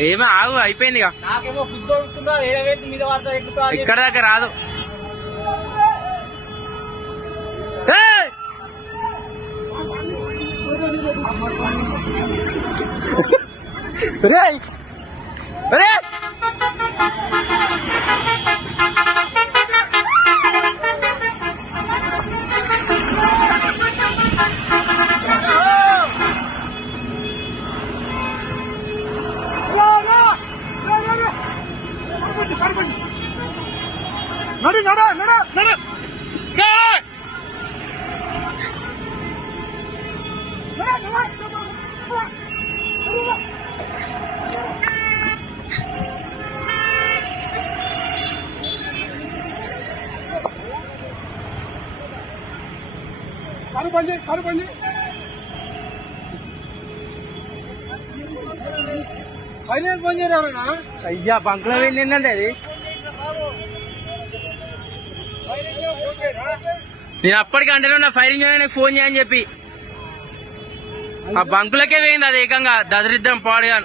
ఏమో ఆగు అయిపోయింది ఇక. నాకేమో గుర్తొస్తున్నా మీద వార్త ఇక్కడ దాకా రాదు. నడు నడు నడు నడు కారు పండి ఫైనాన్స్ పని చేయరా? అయ్యా బంకులో వెళ్ళిందండి అది. నేను అప్పటికి అంటే నా ఫైర్ ఇంజన్ ఫోన్ చేయని చెప్పి ఆ బంకులకే వేయింది అది ఏకంగా దరిద్రం పాడుగా.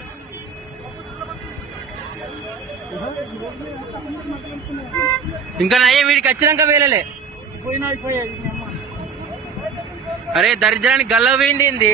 ఇంకా నయ్యే వీడికి వచ్చినాక వేలలే. పోయినా అరే దరిద్రానికి గల్ల వేయండి.